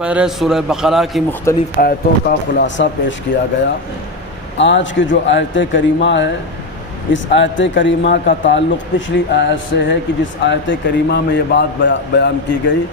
پہلے سورہ بقرہ کی مختلف آیتوں کا خلاصہ پیش کیا گیا۔ آج کی جو آیت کریمہ ہے، اس آیت کریمہ کا تعلق پچھلی آیت سے ہے کہ جس آیت کریمہ میں یہ بات بیان کی گئی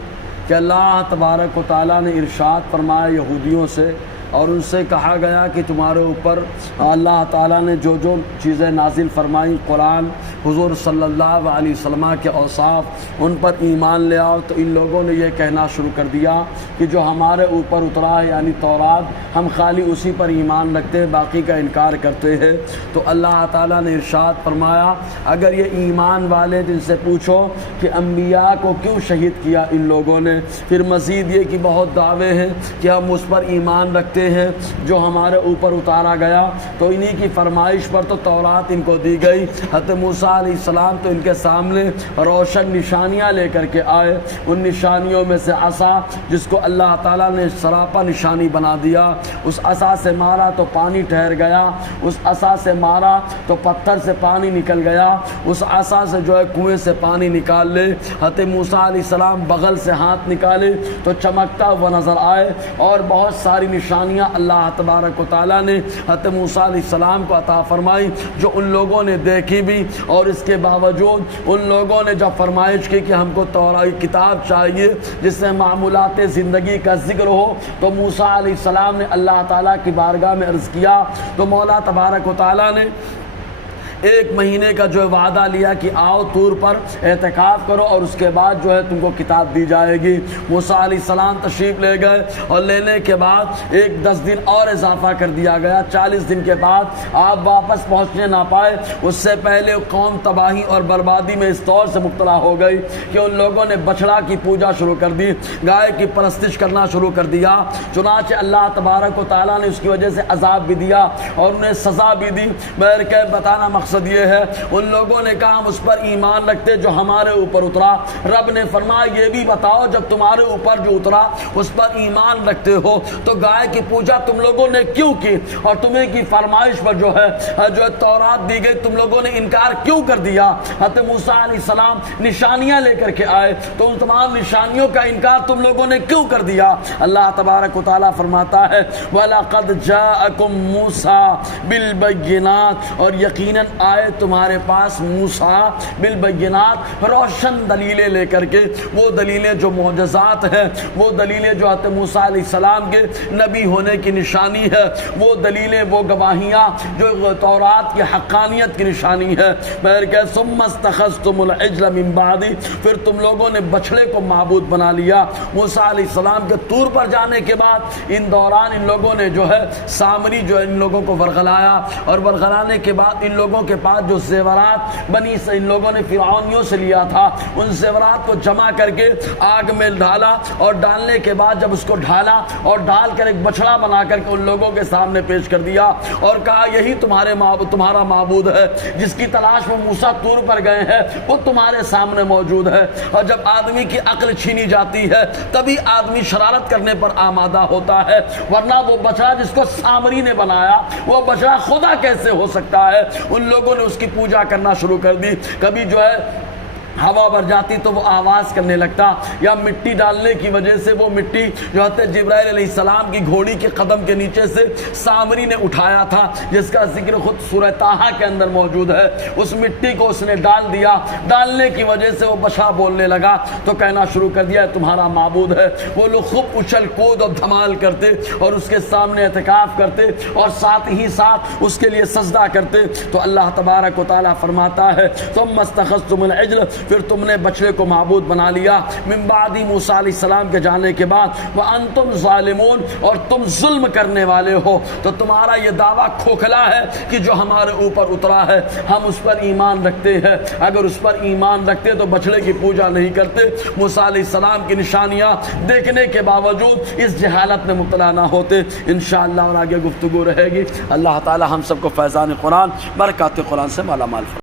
کہ اللہ تبارک و تعالیٰ نے ارشاد فرمایا یہودیوں سے، اور ان سے کہا گیا کہ تمہارے اوپر اللہ تعالیٰ نے جو جو چیزیں نازل فرمائیں، قرآن، حضور صلی اللہ علیہ وسلم کے اوصاف، ان پر ایمان لے آؤ۔ تو ان لوگوں نے یہ کہنا شروع کر دیا کہ جو ہمارے اوپر اترا ہے یعنی تورات، ہم خالی اسی پر ایمان رکھتے ہیں، باقی کا انکار کرتے ہیں۔ تو اللہ تعالیٰ نے ارشاد فرمایا اگر یہ ایمان والے جن سے پوچھو کہ انبیاء کو کیوں شہید کیا ان لوگوں نے، پھر مزید یہ کہ بہت دعوے ہیں کہ ہم اس پر ایمان رکھتے ہیں جو ہمارے اوپر اتارا گیا، تو انہی کی فرمائش پر تو تورات ان کو دی گئی۔ حضرت موسیٰ علیہ السلام تو ان کے سامنے روشن نشانیاں لے کر کے آئے، ان نشانیوں میں سے عصا، جس کو اللہ تعالیٰ نے سراپا نشانی بنا دیا، اس عصا سے مارا تو پانی ٹھہر گیا، اس عصا سے مارا تو پتھر سے پانی نکل گیا، اس عصا سے جو ہے کنویں سے پانی نکال لے۔ حضرت موسیٰ علیہ السلام بغل سے ہاتھ نکالے تو چمکتا ہوا نظر آئے، اور بہت ساری نشانیاں اللہ تبارک و تعالیٰ نے حضرت موسیٰ علیہ السلام کو عطا فرمائی، جو ان لوگوں نے دیکھی بھی، اور اس کے باوجود ان لوگوں نے جب فرمائش کی کہ ہم کو تورات کتاب چاہیے جس سے معمولات زندگی کا ذکر ہو، تو موسیٰ علیہ السلام نے اللہ تعالیٰ کی بارگاہ میں عرض کیا، تو مولا تبارک و تعالیٰ نے 1 مہینے کا جو ہے وعدہ لیا کہ آؤ طور پر اعتکاف کرو اور اس کے بعد جو ہے تم کو کتاب دی جائے گی۔ موسیٰ علیہ السلام تشریف لے گئے، اور لینے کے بعد 10 دن اور اضافہ کر دیا گیا۔ 40 دن کے بعد آپ واپس پہنچنے نہ پائے، اس سے پہلے قوم تباہی اور بربادی میں اس طور سے مبتلا ہو گئی کہ ان لوگوں نے بچڑا کی پوجا شروع کر دی، گائے کی پرستش کرنا شروع کر دیا۔ چنانچہ اللہ تبارک و تعالیٰ نے اس کی وجہ سے عذاب بھی دیا اور انہیں سزا بھی دی۔ بہر کہ بتانا مقصد یہ ہے، ان لوگوں نے کہا ہم اس پر ایمان رکھتے جو ہمارے اوپر اترا۔ رب نے فرمایا یہ بھی بتاؤ جب تمہارے اوپر جو اترا اس پر ایمان رکھتے ہو تو گائے کی پوجا تم لوگوں نے کیوں کی، اور تمہیں کی فرمائش پر جو ہے تورات دی گئی تم لوگوں نے انکار کیوں کر دیا۔ حضرت موسیٰ علیہ السلام نشانیاں لے کر کے آئے، تو ان تمام نشانیوں کا انکار تم لوگوں نے کیوں کر دیا۔ اللہ تبارک و تعالیٰ فرماتا ہے وَلَقَدْ جَاءَكُم مُوسَىٰ بِالْبَيِّنَاتِ، اور یقیناً آئے تمہارے پاس موسیٰ بالبینات، روشن دلیلیں لے کر کے، وہ دلیلیں جو معجزات ہیں، وہ دلیلیں جو حضرت موسیٰ علیہ السلام کے نبی ہونے کی نشانی ہے، وہ دلیلیں، وہ گواہیاں جو تورات کی حقانیت کی نشانی ہے۔ بہر کہ ثم استخذتم العجل من بعدی، پھر تم لوگوں نے بچڑے کو معبود بنا لیا۔ موسیٰ علیہ السلام کے طور پر جانے کے بعد ان دوران ان لوگوں نے جو ہے سامری جو ہے ان لوگوں کو ورغلایا، اور ورغلانے کے بعد ان لوگوں کے پاس جو زیورات بنی سے ان لوگوں نے فرعونیوں سے لیا تھا، ان زیورات کو جمع کر کے آگ میں ڈالا، اور ڈالنے کے بعد جب اس کو ڈھالا اور ڈال کر ایک بچڑا بنا کر کے ان لوگوں کے سامنے پیش کر دیا، اور کہا یہی تمہارا معبود ہے جس کی تلاش میں موسیٰ طور پر گئے ہیں، وہ تمہارے سامنے موجود ہے۔ اور جب آدمی کی عقل چھینی جاتی ہے تبھی آدمی شرارت کرنے پر آمادہ ہوتا ہے، ورنہ وہ بچڑا جس کو سامری نے بنایا وہ بچڑا خدا کیسے ہو سکتا ہے۔ ان لوگوں نے اس کی پوجا کرنا شروع کر دی۔ کبھی جو ہے ہوا بھر جاتی تو وہ آواز کرنے لگتا، یا مٹی ڈالنے کی وجہ سے وہ مٹی جو حضرت جبرائیل علیہ السلام کی گھوڑی کے قدم کے نیچے سے سامری نے اٹھایا تھا، جس کا ذکر خود سورہ طٰہٰ کے اندر موجود ہے، اس مٹی کو اس نے ڈال دیا، ڈالنے کی وجہ سے وہ بچڑا بولنے لگا، تو کہنا شروع کر دیا تمہارا معبود ہے۔ وہ لوگ خوب اچھل کود اور دھمال کرتے اور اس کے سامنے اعتکاف کرتے اور ساتھ ہی ساتھ اس کے لیے سجدہ کرتے۔ تو اللہ تبارک و تعالیٰ فرماتا ہے ثم استخذتم العجل، پھر تم نے بچڑے کو معبود بنا لیا، من بعد موسیٰ علیہ السلام کے جانے کے بعد، وانتم ظالمون، اور تم ظلم کرنے والے ہو۔ تو تمہارا یہ دعویٰ کھوکھلا ہے کہ جو ہمارے اوپر اترا ہے ہم اس پر ایمان رکھتے ہیں، اگر اس پر ایمان رکھتے تو بچڑے کی پوجا نہیں کرتے، موسیٰ علیہ السلام کی نشانیاں دیکھنے کے باوجود اس جہالت میں مبتلا نہ ہوتے۔ انشاءاللہ اور آگے گفتگو رہے گی۔ اللہ تعالی ہم سب کو فیضان قرآن، برکات قرآن سے مالا مال فرمائے۔